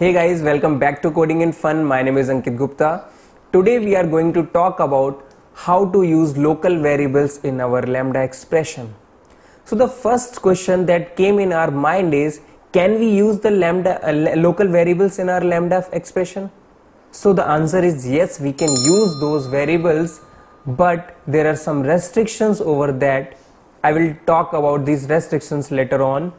Hey guys, welcome back to Coding in Fun. My name is Ankit Gupta. Today we are going to talk about how to use local variables in our lambda expression. So the first question that came in our mind is, can we use the local variables in our lambda expression? So the answer is yes, we can use those variables, but there are some restrictions over that. I will talk about these restrictions later on.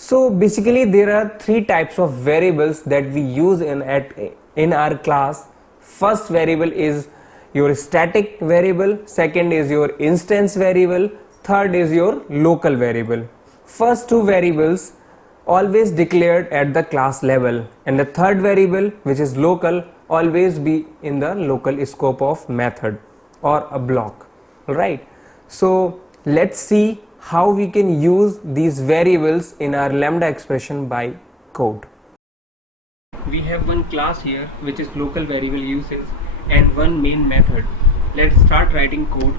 So basically there are three types of variables that we use in our class. First variable is your static variable, second is your instance variable, third is your local variable. First two variables always declared at the class level, and the third variable, which is local, always be in the local scope of method or a block. Alright, so let's see how we can use these variables in our lambda expression by code. We have one class here which is local variable uses and one main method. Let's start writing code.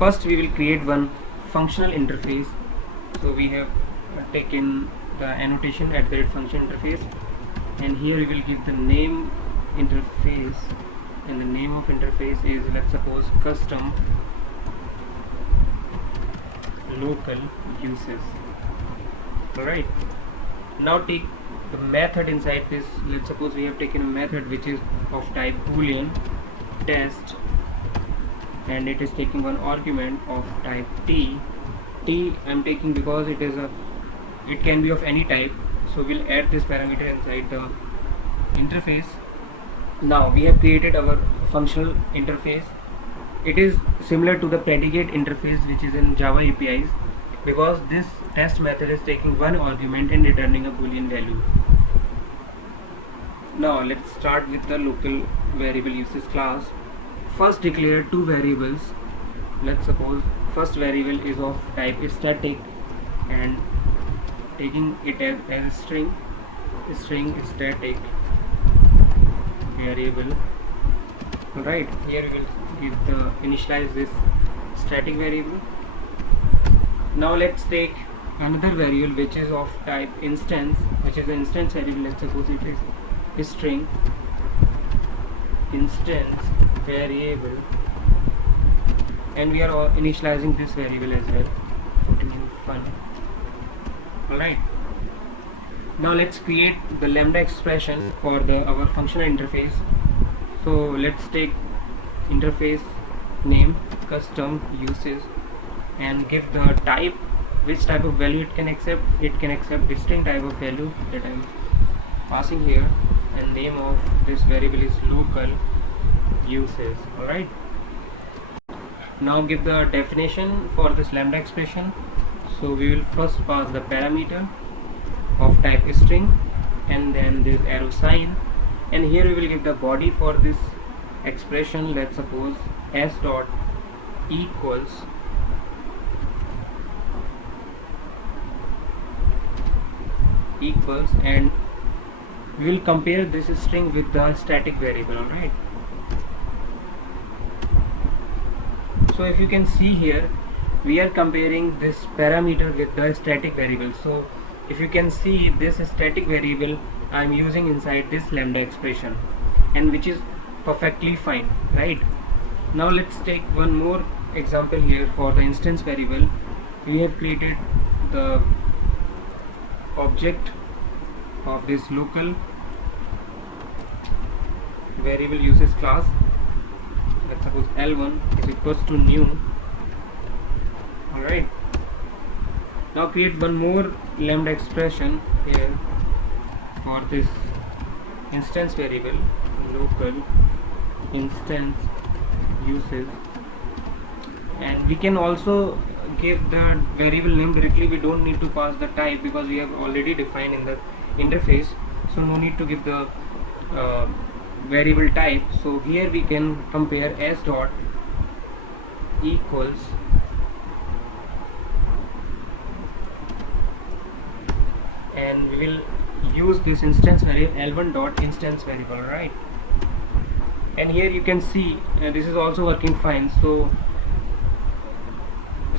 First we will create one functional interface. So we have taken the annotation at the function interface, and here we will give the name interface, and the name of interface is, let's suppose, custom local uses. Alright, now take the method inside this. Let's suppose we have taken a method which is of type boolean test, and it is taking one argument of type t. I am taking because it can be of any type, so we'll add this parameter inside the interface. Now we have created our functional interface. It is similar to the predicate interface which is in Java APIs, because this test method is taking one argument and returning a boolean value. Now let's start with the local variable uses class. First declare two variables. Let's suppose first variable is of type static and taking it as string static variable. Alright, here we will initialize this static variable. Now let's take another variable which is of type instance, which is an instance variable. Let's suppose it is string instance variable, and we are initializing this variable as well. Fun. Alright, now let's create the lambda expression for our functional interface. So let's take interface name custom uses and give the type, which type of value it can accept. It can accept the string type of value that I am passing here, and name of this variable is local uses. Alright, now give the definition for this lambda expression. So we will first pass the parameter of type string and then this arrow sign, and here we will give the body for this expression. Let's suppose s dot equals and we will compare this string with the static variable. Alright, so if you can see here, we are comparing this parameter with the static variable. So if you can see, this static variable I am using inside this lambda expression, and which is perfectly fine. Right, now let's take one more example here for the instance variable. We have created the object of this local variable uses class. Let's suppose L1 is equals to new. Alright, now create one more lambda expression here for this instance variable local instance uses, and we can also give the variable name directly. We don't need to pass the type because we have already defined in the interface, so no need to give the variable type. So here we can compare s dot equals and we will use this instance variable L1 dot instance variable. Right, and here you can see this is also working fine. So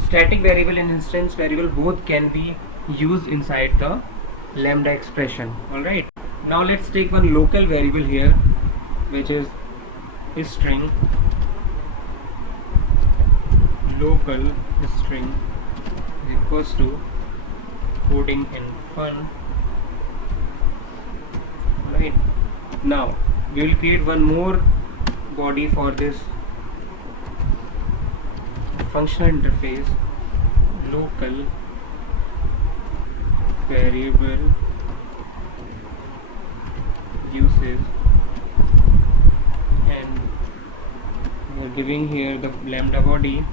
static variable and instance variable both can be used inside the lambda expression. Alright, Now let's take one local variable here, which is string. Local string is equals to coding in fun. Right. Now we will create one more body for this functional interface. Local variable uses, and we are giving here the lambda body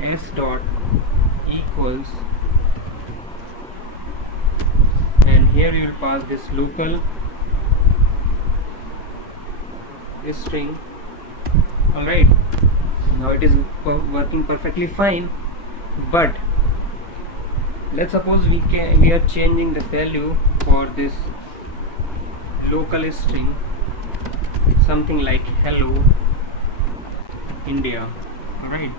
s dot equals, and here we will pass this local string. Alright, now it is working perfectly fine, but let's suppose we are changing the value for this local string, something like hello India. Alright,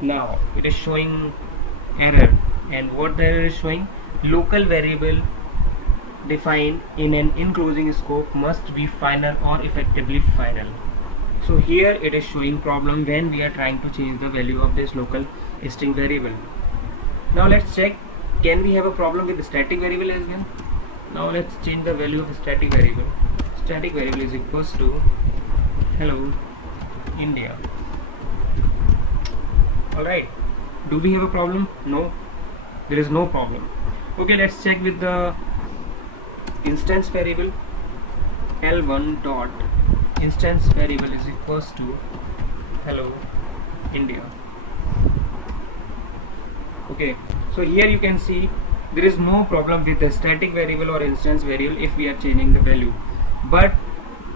now it is showing error, and what the error is showing, local variable defined in an enclosing scope must be final or effectively final. So here it is showing problem when we are trying to change the value of this local string variable. Now let's check, can we have a problem with the static variable as well? Now let's change the value of the static variable. Static variable is equals to hello India. Alright, do we have a problem? No, there is no problem. Okay, let's check with the instance variable. L1 dot instance variable is equals to hello India. Okay, so here you can see there is no problem with the static variable or instance variable if we are changing the value, but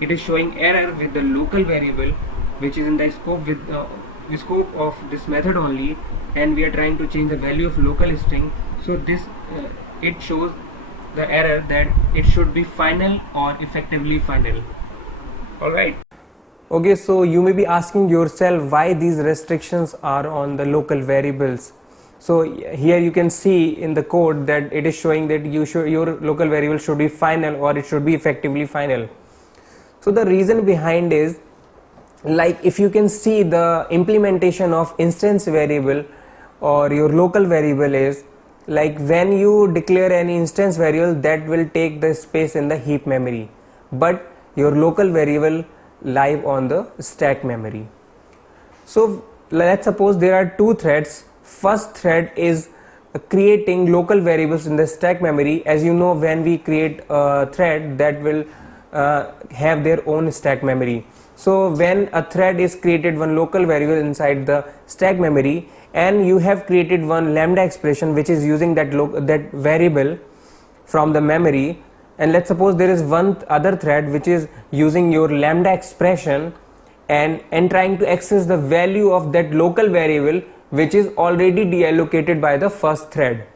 it is showing error with the local variable which is in the scope with the scope of this method only, and we are trying to change the value of local string. So this it shows the error that it should be final or effectively final. Alright. Okay, so you may be asking yourself why these restrictions are on the local variables. So here you can see in the code that it is showing that your local variable should be final or it should be effectively final. So the reason behind is, like, if you can see the implementation of instance variable or your local variable is like when you declare any instance variable that will take the space in the heap memory, but your local variable live on the stack memory. So let's suppose there are two threads. First thread is creating local variables in the stack memory. As you know, when we create a thread, that will have their own stack memory. So when a thread is created one local variable inside the stack memory, and you have created one lambda expression which is using that variable from the memory, and let's suppose there is one other thread which is using your lambda expression and trying to access the value of that local variable which is already deallocated by the first thread.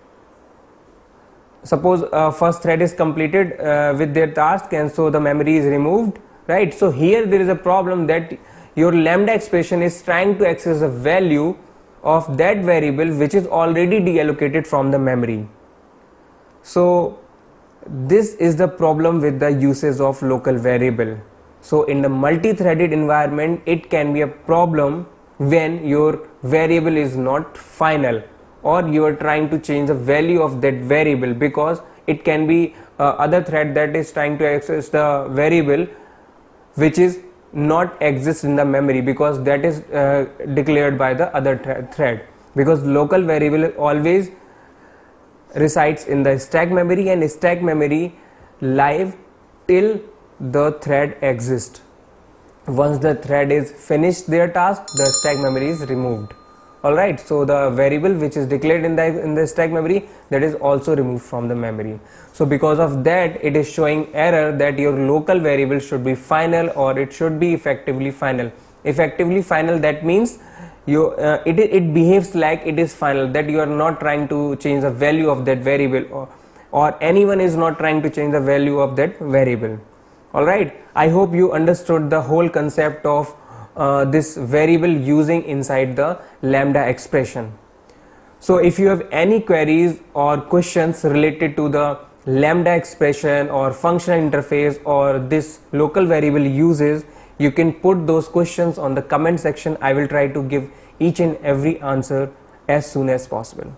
Suppose first thread is completed with their task, and so the memory is removed, right? So here there is a problem that your lambda expression is trying to access the value of that variable which is already deallocated from the memory. So this is the problem with the usage of local variable. So in the multi-threaded environment, it can be a problem when your variable is not final, or you are trying to change the value of that variable, because it can be other thread that is trying to access the variable which is not exist in the memory, because that is declared by the other thread, because local variable always resides in the stack memory, and stack memory live till the thread exists. Once the thread is finished their task, the stack memory is removed. Alright, so the variable which is declared in the stack memory, that is also removed from the memory. So because of that, it is showing error that your local variable should be final or it should be effectively final. Effectively final, that means it behaves like it is final, that you are not trying to change the value of that variable, or anyone is not trying to change the value of that variable. Alright, I hope you understood the whole concept of this variable using inside the lambda expression. So if you have any queries or questions related to the lambda expression or functional interface or this local variable uses, you can put those questions on the comment section. I will try to give each and every answer as soon as possible.